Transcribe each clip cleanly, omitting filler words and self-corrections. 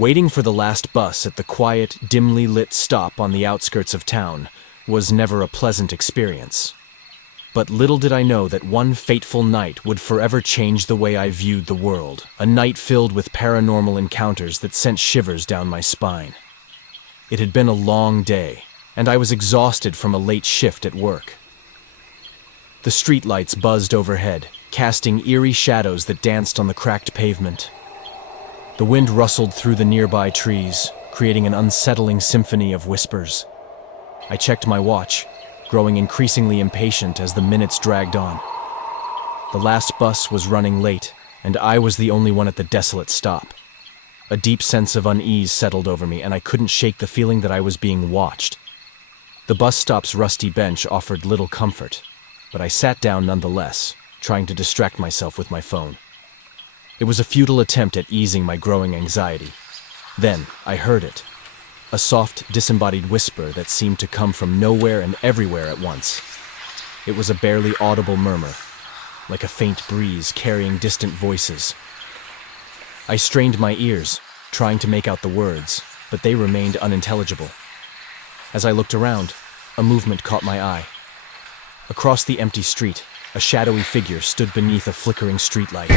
Waiting for the last bus at the quiet, dimly lit stop on the outskirts of town was never a pleasant experience. But little did I know that one fateful night would forever change the way I viewed the world, a night filled with paranormal encounters that sent shivers down my spine. It had been a long day, and I was exhausted from a late shift at work. The streetlights buzzed overhead, casting eerie shadows that danced on the cracked pavement. The wind rustled through the nearby trees, creating an unsettling symphony of whispers. I checked my watch, growing increasingly impatient as the minutes dragged on. The last bus was running late, and I was the only one at the desolate stop. A deep sense of unease settled over me, and I couldn't shake the feeling that I was being watched. The bus stop's rusty bench offered little comfort, but I sat down nonetheless, trying to distract myself with my phone. It was a futile attempt at easing my growing anxiety. Then I heard it, a soft, disembodied whisper that seemed to come from nowhere and everywhere at once. It was a barely audible murmur, like a faint breeze carrying distant voices. I strained my ears, trying to make out the words, but they remained unintelligible. As I looked around, a movement caught my eye. Across the empty street, a shadowy figure stood beneath a flickering streetlight.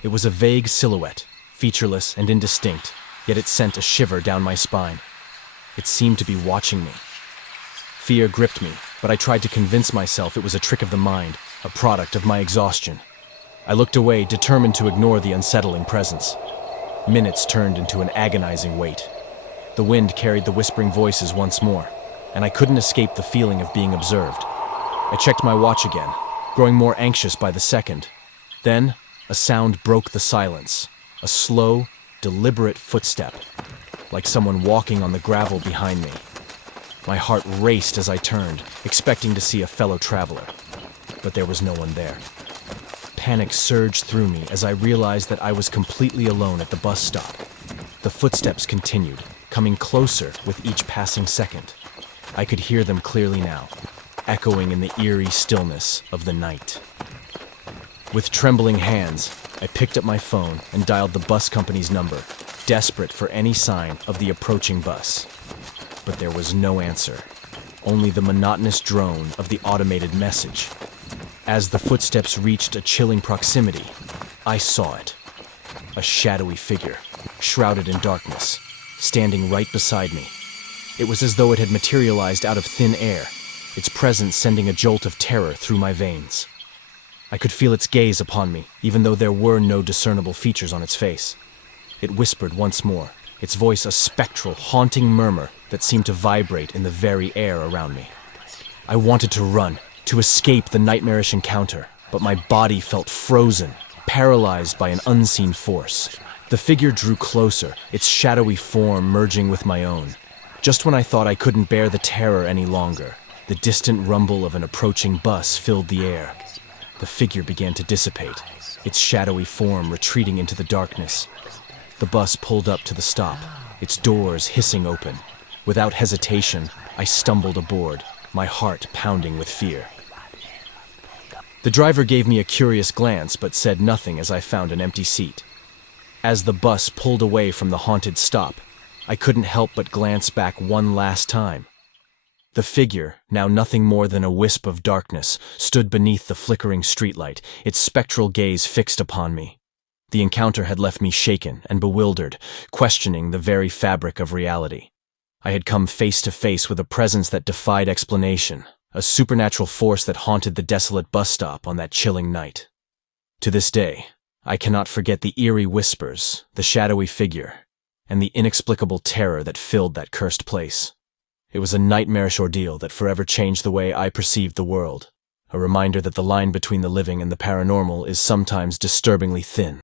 It was a vague silhouette, featureless and indistinct, yet it sent a shiver down my spine. It seemed to be watching me. Fear gripped me, but I tried to convince myself it was a trick of the mind, a product of my exhaustion. I looked away, determined to ignore the unsettling presence. Minutes turned into an agonizing wait. The wind carried the whispering voices once more, and I couldn't escape the feeling of being observed. I checked my watch again, growing more anxious by the second. Then, a sound broke the silence, a slow, deliberate footstep, like someone walking on the gravel behind me. My heart raced as I turned, expecting to see a fellow traveler, but there was no one there. Panic surged through me as I realized that I was completely alone at the bus stop. The footsteps continued, coming closer with each passing second. I could hear them clearly now, echoing in the eerie stillness of the night. With trembling hands, I picked up my phone and dialed the bus company's number, desperate for any sign of the approaching bus. But there was no answer, only the monotonous drone of the automated message. As the footsteps reached a chilling proximity, I saw it. A shadowy figure, shrouded in darkness, standing right beside me. It was as though it had materialized out of thin air, its presence sending a jolt of terror through my veins. I could feel its gaze upon me, even though there were no discernible features on its face. It whispered once more, its voice a spectral, haunting murmur that seemed to vibrate in the very air around me. I wanted to run, to escape the nightmarish encounter, but my body felt frozen, paralyzed by an unseen force. The figure drew closer, its shadowy form merging with my own. Just when I thought I couldn't bear the terror any longer, the distant rumble of an approaching bus filled the air. The figure began to dissipate, its shadowy form retreating into the darkness. The bus pulled up to the stop, its doors hissing open. Without hesitation, I stumbled aboard, my heart pounding with fear. The driver gave me a curious glance but said nothing as I found an empty seat. As the bus pulled away from the haunted stop, I couldn't help but glance back one last time. The figure, now nothing more than a wisp of darkness, stood beneath the flickering streetlight, its spectral gaze fixed upon me. The encounter had left me shaken and bewildered, questioning the very fabric of reality. I had come face to face with a presence that defied explanation, a supernatural force that haunted the desolate bus stop on that chilling night. To this day, I cannot forget the eerie whispers, the shadowy figure, and the inexplicable terror that filled that cursed place. It was a nightmarish ordeal that forever changed the way I perceived the world, a reminder that the line between the living and the paranormal is sometimes disturbingly thin.